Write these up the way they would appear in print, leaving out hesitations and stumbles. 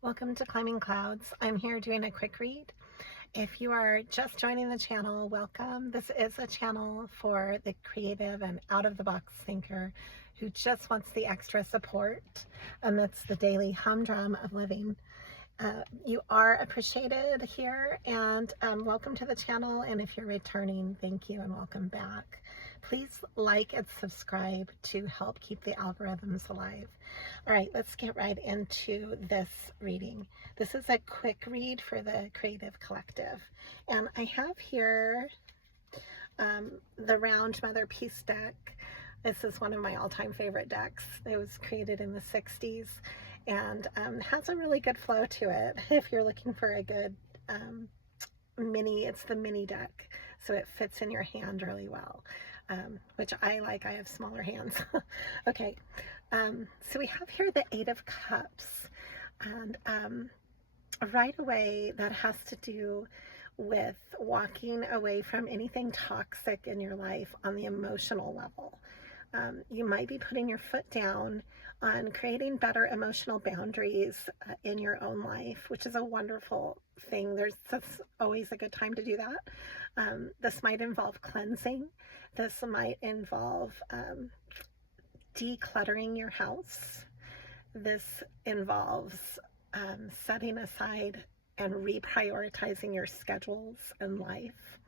Welcome to Climbing Clouds. I'm here doing a quick read. If you are just joining the channel, welcome. This is a channel for the creative and out-of-the-box thinker who just wants the extra support amidst the daily humdrum of living. You are appreciated here, and welcome to the channel. And if you're returning, thank you and welcome back. Please like and subscribe to help keep the algorithms alive. All right, let's get right into this reading. This is a quick read for the Creative Collective. And I have here the Round Mother Peace deck. This is one of my all-time favorite decks. It was created in the 60s and has a really good flow to it. If you're looking for a good mini, it's the mini deck, so it fits in your hand really well, which I like. I have smaller hands. Okay, so we have here the Eight of Cups, and right away that has to do with walking away from anything toxic in your life on the emotional level. You might be putting your foot down on creating better emotional boundaries in your own life, which is a wonderful thing. That's always a good time to do that. This might involve cleansing. This might involve decluttering your house. This involves setting aside and reprioritizing your schedules and life.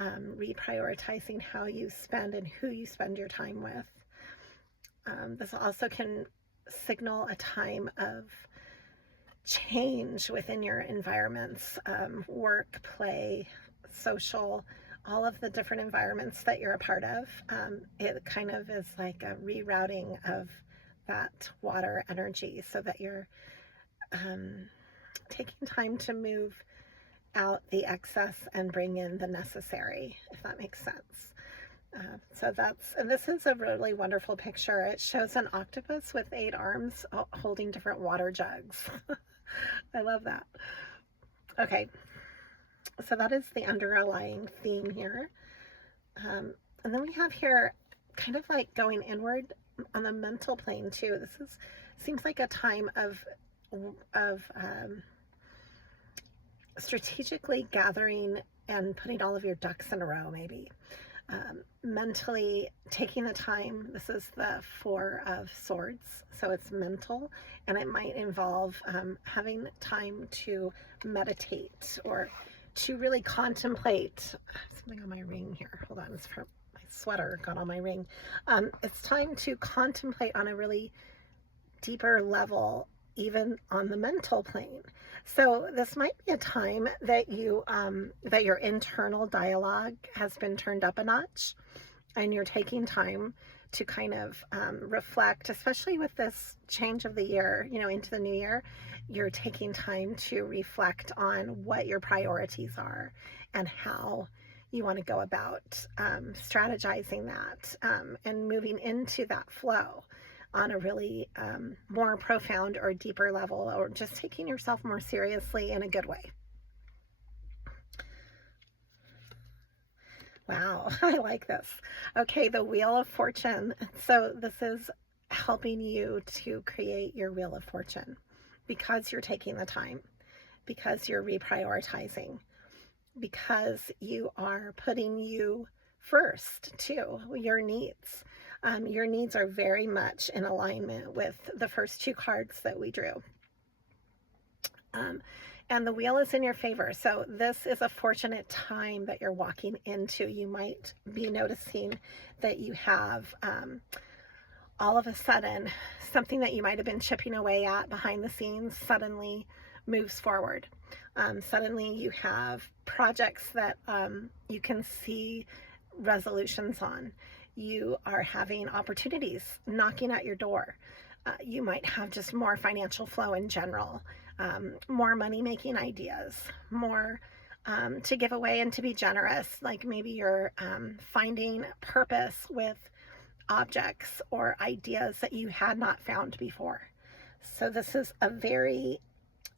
Reprioritizing how you spend and who you spend your time with. This also can signal a time of change within your environments, work, play, social, all of the different environments that you're a part of. It kind of is like a rerouting of that water energy so that you're taking time to move out the excess and bring in the necessary, if that makes sense. And this is a really wonderful picture. It shows an octopus with 8 arms holding different water jugs. I love that. Okay, so that is the underlying theme here. And then we have here kind of like going inward on the mental plane too. Seems like a time of strategically gathering and putting all of your ducks in a row, maybe. Mentally taking the time. This is the Four of Swords, so it's mental, and it might involve having time to meditate or to really contemplate. Something on my ring here. Hold on, it's from my sweater got on my ring. It's time to contemplate on a really deeper level, even on the mental plane. So this might be a time that that your internal dialogue has been turned up a notch, and you're taking time to kind of reflect, especially with this change of the year, into the new year. You're taking time to reflect on what your priorities are and how you want to go about strategizing that and moving into that flow on a really more profound or deeper level, or just taking yourself more seriously in a good way. Wow, I like this. Okay, the Wheel of Fortune. So this is helping you to create your Wheel of Fortune because you're taking the time, because you're reprioritizing, because you are putting you first too, your needs. Your needs are very much in alignment with the first 2 cards that we drew. And the wheel is in your favor. So this is a fortunate time that you're walking into. You might be noticing that you have all of a sudden something that you might have been chipping away at behind the scenes suddenly moves forward. Suddenly you have projects that you can see resolutions on. You are having opportunities knocking at your door. You might have just more financial flow in general, more money-making ideas, more to give away and to be generous. Like maybe you're finding purpose with objects or ideas that you had not found before. So this is a very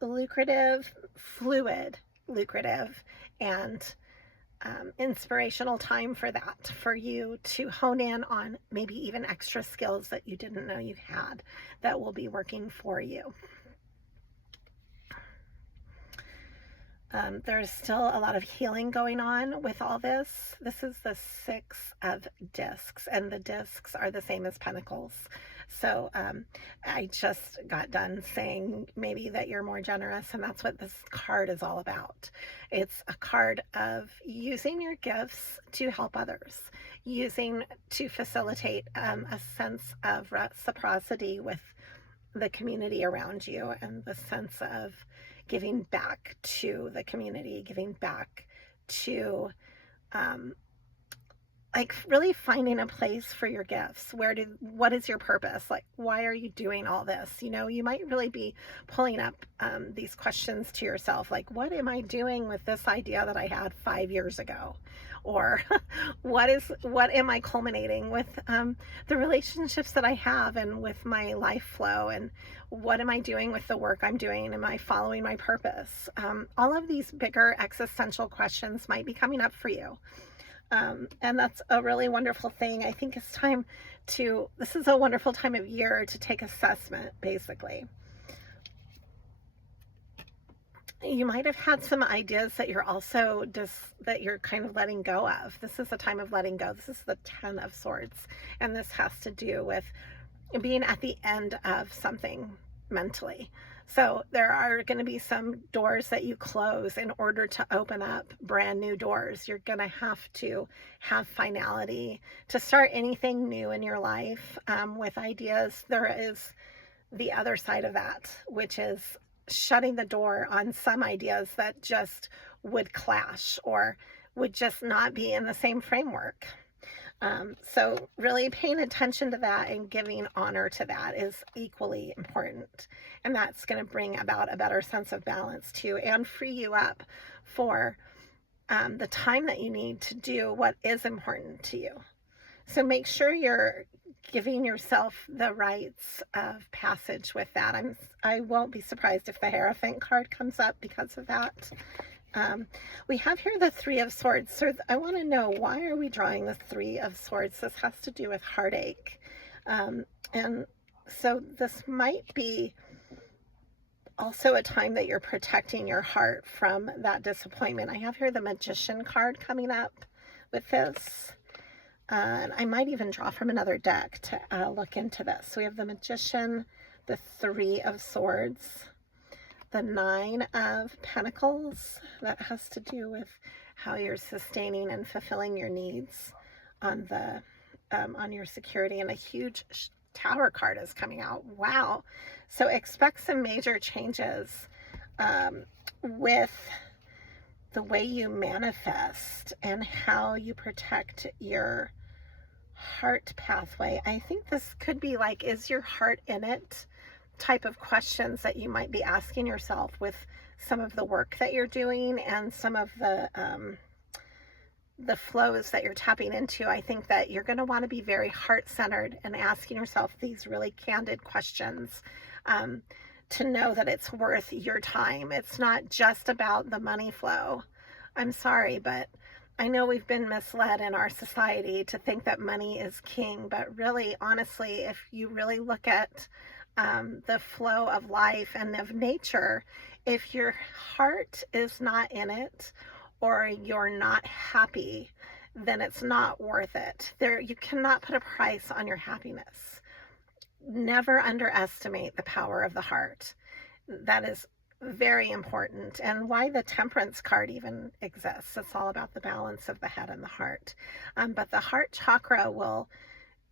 lucrative, fluid, and inspirational time for that, for you to hone in on maybe even extra skills that you didn't know you had that will be working for you. There's still a lot of healing going on with all this. This is the 6 of discs, and the discs are the same as pentacles. So I just got done saying maybe that you're more generous, and that's what this card is all about. It's a card of using your gifts to help others, using to facilitate a sense of reciprocity with the community around you, and the sense of giving back to the community, giving back to like really finding a place for your gifts. What is your purpose? Like, why are you doing all this? You know, you might really be pulling up these questions to yourself, like, what am I doing with this idea that I had 5 years ago? Or what am I culminating with the relationships that I have and with my life flow, and what am I doing with the work I'm doing? Am I following my purpose? All of these bigger existential questions might be coming up for you. And that's a really wonderful thing. I think it's time this is a wonderful time of year to take assessment, basically. You might have had some ideas that you're also that you're kind of letting go of. This is a time of letting go. This is the 10 of Swords, and this has to do with being at the end of something mentally. So there are going to be some doors that you close in order to open up brand new doors. You're going to have finality to start anything new in your life with ideas. There is the other side of that, which is shutting the door on some ideas that just would clash or would just not be in the same framework. So really paying attention to that and giving honor to that is equally important. And that's going to bring about a better sense of balance too, and free you up for the time that you need to do what is important to you. So make sure you're giving yourself the rites of passage with that. I won't be surprised if the Hierophant card comes up because of that. We have here the 3 of Swords. So I want to know, why are we drawing the 3 of Swords? This has to do with heartache. And so this might be also a time that you're protecting your heart from that disappointment. I have here the Magician card coming up with this. And I might even draw from another deck to look into this. So we have the Magician, the 3 of Swords, the 9 of Pentacles. That has to do with how you're sustaining and fulfilling your needs on your security. And a huge Tower card is coming out. Wow. So expect some major changes with the way you manifest and how you protect your heart pathway. I think this could be like, is your heart in it type of questions that you might be asking yourself with some of the work that you're doing and some of the flows that you're tapping into. I think that you're going to want to be very heart-centered and asking yourself these really candid questions to know that it's worth your time. It's not just about the money flow. I'm sorry, but I know we've been misled in our society to think that money is king, but really, honestly, if you really look at the flow of life and of nature, if your heart is not in it or you're not happy, then it's not worth it. You cannot put a price on your happiness. Never underestimate the power of the heart. That is very important, and why the Temperance card even exists. It's all about the balance of the head and the heart. But the heart chakra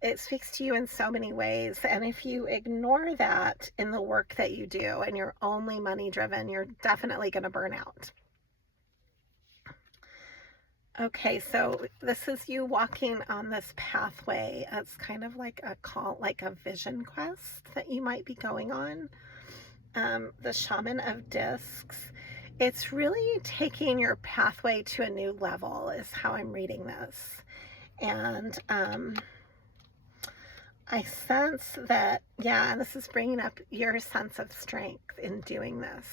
it speaks to you in so many ways, and if you ignore that in the work that you do and you're only money driven, you're definitely going to burn out. Okay, so this is you walking on this pathway. It's kind of like a vision quest that you might be going on. The Shaman of Discs. It's really taking your pathway to a new level is how I'm reading this. And I sense that, yeah, this is bringing up your sense of strength in doing this.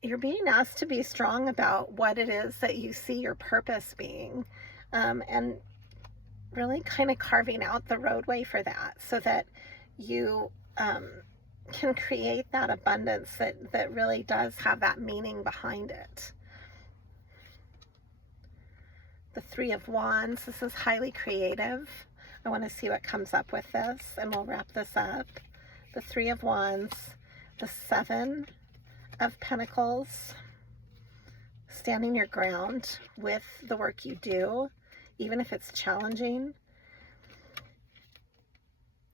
You're being asked to be strong about what it is that you see your purpose being, and really kind of carving out the roadway for that so that you can create that abundance that really does have that meaning behind it. The Three of Wands, this is highly creative. I want to see what comes up with this, and we'll wrap this up. The Three of Wands, the Seven of Pentacles, standing your ground with the work you do, even if it's challenging.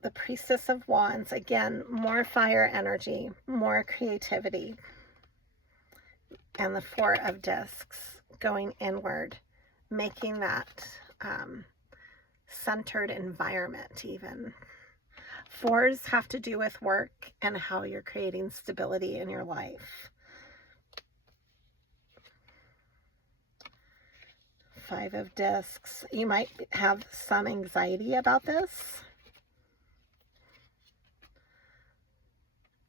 The Priestess of Wands, again, more fire energy, more creativity. And the Four of Discs, going inward, making that centered environment even. Fours have to do with work and how you're creating stability in your life. Five of Discs, you might have some anxiety about this.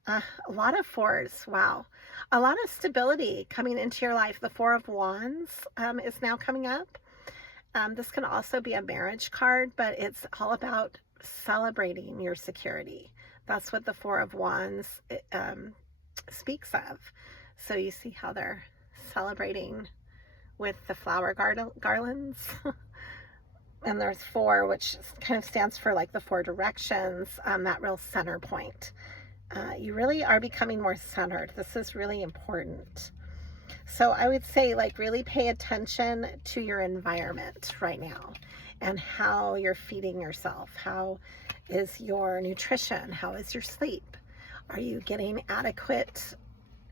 A lot of fours, wow. A lot of stability coming into your life. The Four of Wands is now coming up. This can also be a marriage card, but it's all about celebrating your security. That's what the Four of Wands speaks of. So you see how they're celebrating with the flower garlands. And there's four, which kind of stands for like the four directions, that real center point. You really are becoming more centered. This is really important. So I would say, like, really pay attention to your environment right now and how you're feeding yourself. How is your nutrition? How is your sleep? Are you getting adequate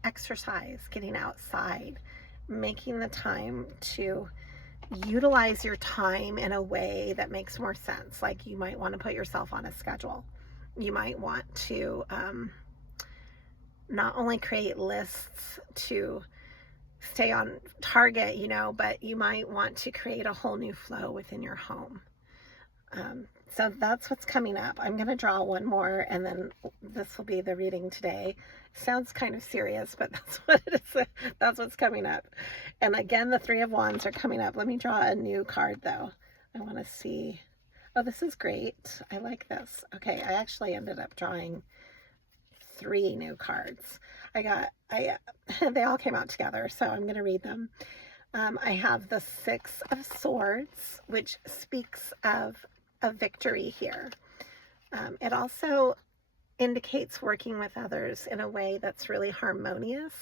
exercise, getting outside, making the time to utilize your time in a way that makes more sense? Like, you might want to put yourself on a schedule. You might want to not only create lists to stay on target, you know, but you might want to create a whole new flow within your home. So that's what's coming up. I'm going to draw one more, and then this will be the reading today. Sounds kind of serious, but that's what it is. That's what's coming up. And again, the Three of Wands are coming up. Let me draw a new card, though. I want to see. Oh, this is great. I like this. Okay, I actually ended up drawing 3 new cards. They all came out together, so I'm going to read them. I have the Six of Swords, which speaks of a victory here. It also indicates working with others in a way that's really harmonious.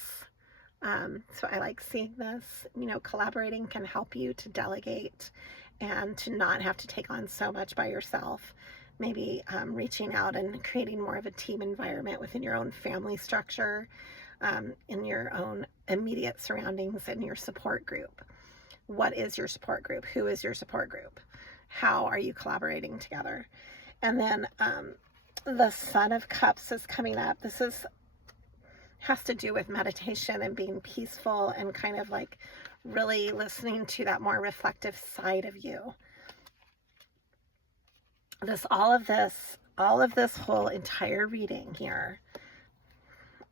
So I like seeing this. You know, collaborating can help you to delegate and to not have to take on so much by yourself. Maybe reaching out and creating more of a team environment within your own family structure, in your own immediate surroundings, and your support group. What is your support group? Who is your support group? How are you collaborating together? And then the Son of Cups is coming up. This has to do with meditation and being peaceful and kind of like really listening to that more reflective side of you. All of this whole entire reading here.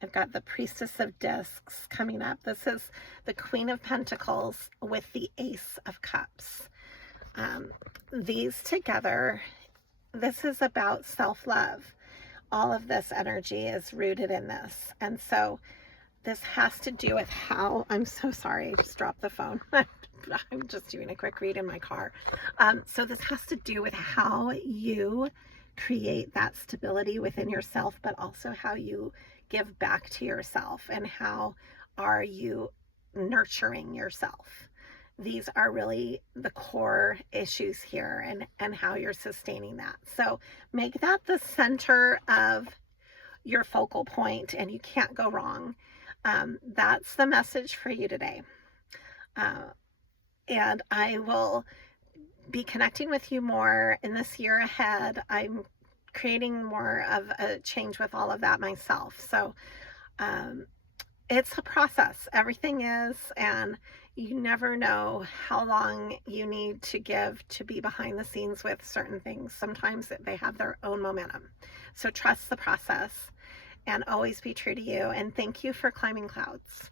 I've got the Priestess of Discs coming up. This is the Queen of Pentacles with the Ace of Cups. These together, this is about self-love. All of this energy is rooted in this. And so this has to do with how, I'm so sorry, I just dropped the phone. I'm just doing a quick read in my car. So this has to do with how you create that stability within yourself, but also how you give back to yourself and how are you nurturing yourself. These are really the core issues here, and how you're sustaining that. So make that the center of your focal point, and you can't go wrong. That's the message for you today. And I will be connecting with you more in this year ahead. I'm creating more of a change with all of that myself. So it's a process. Everything is, and you never know how long you need to give to be behind the scenes with certain things. Sometimes they have their own momentum. So trust the process and always be true to you. And thank you for climbing clouds.